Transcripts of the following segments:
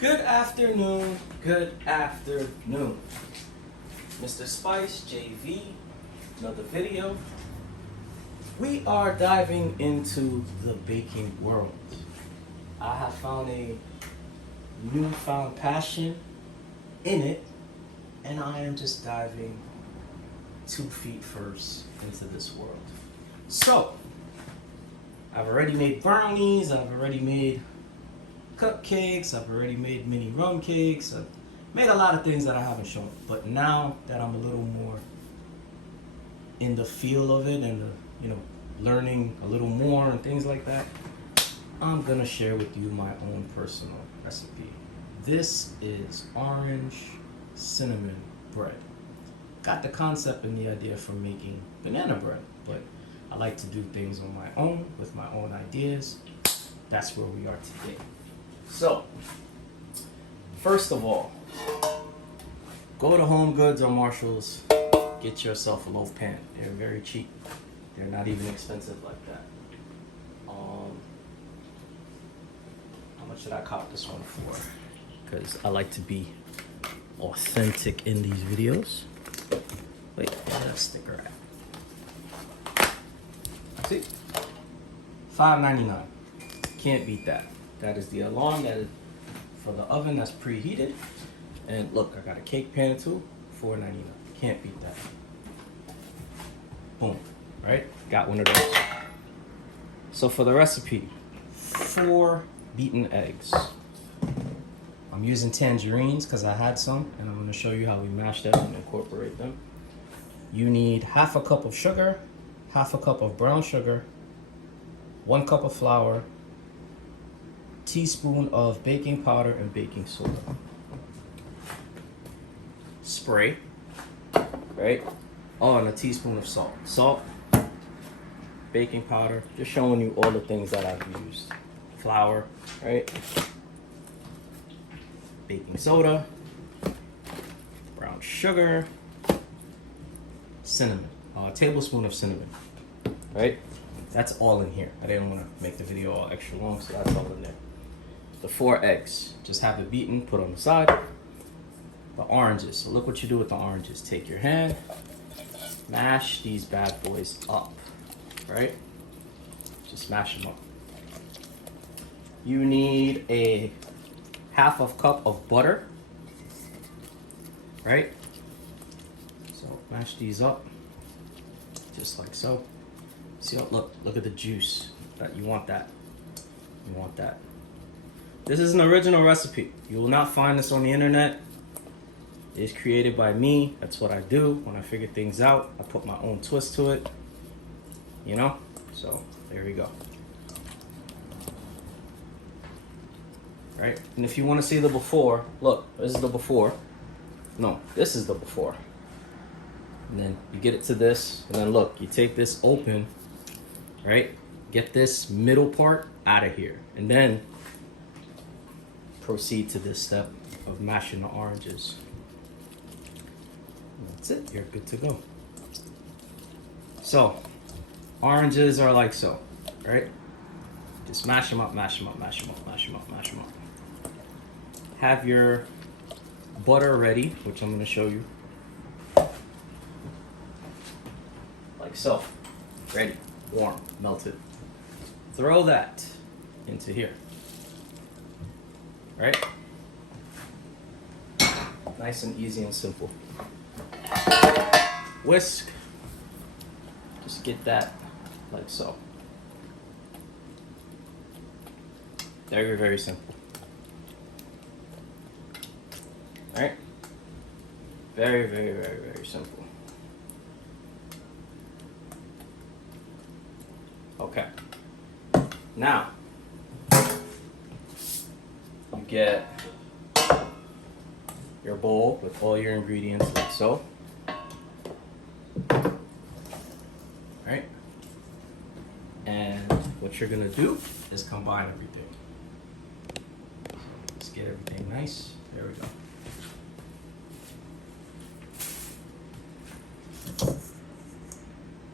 Good afternoon, good afternoon. Mr. Spice JV, another video. We are diving into the baking world. I have found a newfound passion in it, and I am just diving 2 feet first into this world. So, I've already made brownies, I've already made cupcakes, I've already made mini rum cakes, I've made a lot of things that I haven't shown. But now that I'm a little more in the feel of it and learning a little more and things like that, I'm gonna share with you my own personal recipe. This is orange cinnamon bread. Got the concept and the idea from making banana bread, but I like to do things on my own with my own ideas. That's where we are today. So, first of all, go to Home Goods or Marshalls, get yourself a loaf pan. They're very cheap. They're not even expensive like that. How much did I cop this one for? Because I like to be authentic in these videos. Wait, where's that sticker at? See? $5.99. Can't beat that. That is the alarm that is for the oven that's preheated. And look, I got a cake pan too, $4.99. Can't beat that. Boom, right? Got one of those. So for the recipe, 4 beaten eggs. I'm using tangerines because I had some, and I'm going to show you how we mash them and incorporate them. You need half a cup of sugar, half a cup of brown sugar, 1 cup of flour, teaspoon of baking powder and baking soda. Spray, right? Oh, and a teaspoon of salt. Salt, baking powder, just showing you all the things that I've used. Flour, right? Baking soda, brown sugar, cinnamon, a tablespoon of cinnamon, right? That's all in here. I didn't want to make the video all extra long, so that's all in there. The 4 eggs, just have it beaten, put on the side. The oranges, so look what you do with the oranges. Take your hand, mash these bad boys up, right? Just mash them up. You need a half a cup of butter, right? So mash these up, just like so. See, look at the juice. That you want that. You want that. This is an original recipe. You will not find this on the internet. It's created by me. That's what I do. When I figure things out, I put my own twist to it. You know? So, there we go. Right? And if you want to see the before, look, this is the before. No, this is the before. And then you get it to this, and then look, you take this open, right? Get this middle part out of here. And then proceed to this step of mashing the oranges. That's it, you're good to go. So, oranges are like so, right? Just mash them up, mash them up, mash them up, mash them up, mash them up. Have your butter ready, which I'm going to show you. Like so. Ready, warm, melted. Throw that into here. Right? Nice and easy and simple. Whisk. Just get that like so. Very, very simple. Right? Very, very, very, very simple. Okay. Now, you get your bowl with all your ingredients like so. Right? And what you're gonna do is combine everything. So let's get everything nice. There we go.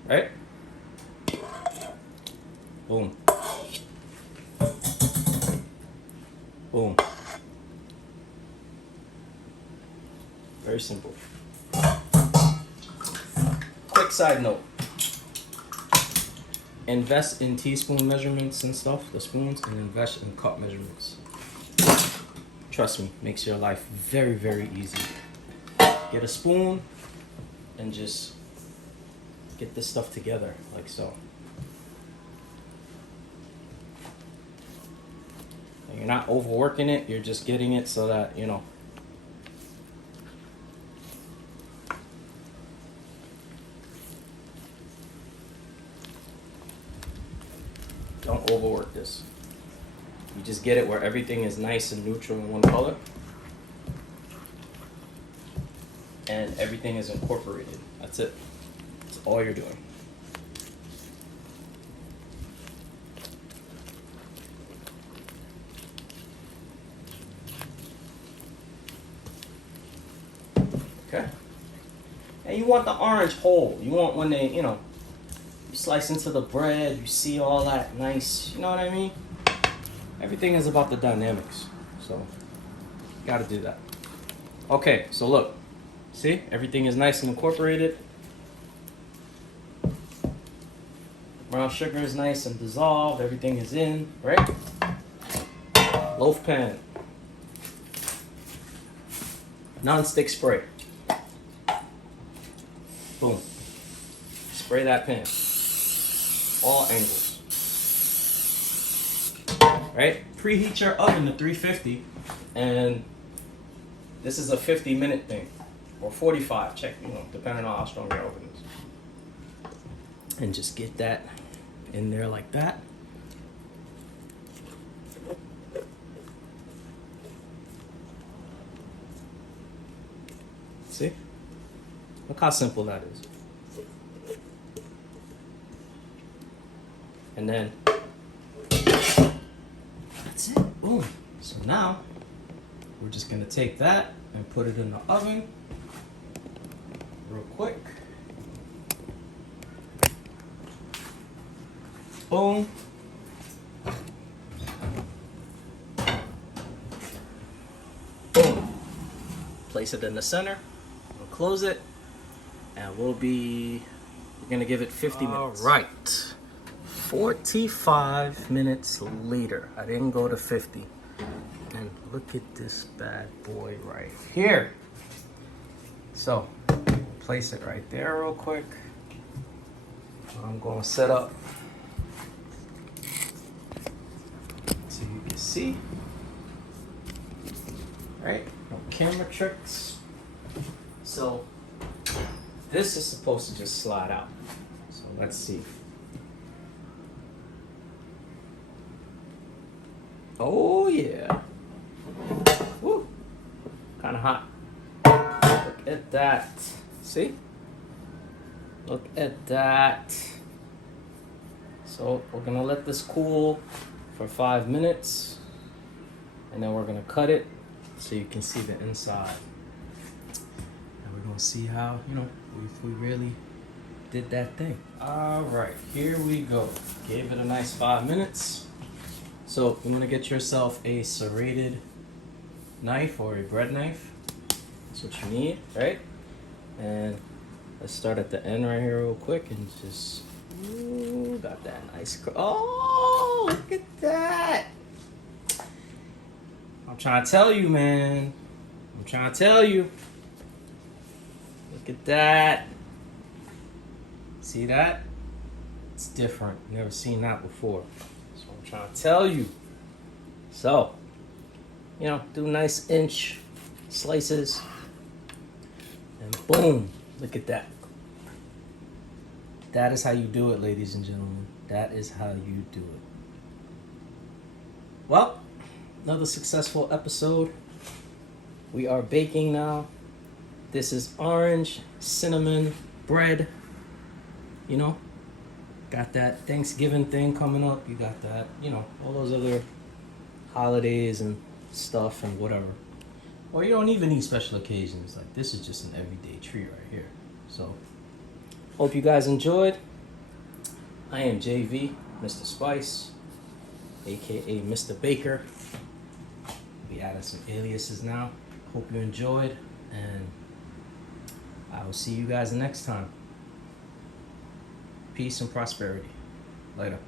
Right? Boom. Boom. Very simple. Quick side note. Invest in teaspoon measurements and stuff, the spoons, and invest in cup measurements. Trust me, makes your life very, very easy. Get a spoon and just get this stuff together like so. And you're not overworking it, you're just getting it so that, you know. Don't overwork this. You just get it where everything is nice and neutral in one color. And everything is incorporated. That's it. That's all you're doing. Okay. And you want the orange whole. You want when they, you know, you slice into the bread, you see all that nice, you know what I mean? Everything is about the dynamics. So, gotta do that. Okay, so look. See? Everything is nice and incorporated. Brown sugar is nice and dissolved. Everything is in, right? Loaf pan. Non-stick spray. Boom. Spray that pan. All angles. Right? Preheat your oven to 350, and this is a 50-minute thing, or 45. Check, you know, depending on how strong your oven is. And just get that in there like that. See? Look how simple that is. And then that's it. Boom. So now we're just gonna take that and put it in the oven real quick. Boom. Boom. Place it in the center. We'll close it, and we're gonna give it 50 minutes. All right. 45 minutes later. I didn't go to 50. And look at this bad boy right here. So, place it right there real quick. I'm going to set up so you can see. Right? No camera tricks. So, this is supposed to just slide out. So, let's see. Oh yeah. Woo. Kind of hot. Look at that. See? Look at that. So we're gonna let this cool for 5 minutes, and then we're gonna cut it so you can see the inside. And we're gonna see how, you know, if we really did that thing. All right, here we go. Gave it a nice 5 minutes. So you want to get yourself a serrated knife or a bread knife. That's what you need, right? And let's start at the end right here real quick and just, ooh, got that nice, oh, look at that. I'm trying to tell you, man. I'm trying to tell you. Look at that. See that? It's different. Never seen that before. I'm trying to tell you. So, you know, do nice inch slices. And boom. Look at that. That is how you do it, ladies and gentlemen. That is how you do it. Well, another successful episode. We are baking now. This is orange cinnamon bread. You know, got that Thanksgiving thing coming up. You got that, you know, all those other holidays and stuff and whatever. Or you don't even need special occasions. Like, this is just an everyday treat right here. So, hope you guys enjoyed. I am JV, Mr. Spice, aka Mr. Baker. We added some aliases now. Hope you enjoyed, and I will see you guys next time. Peace and prosperity. Later.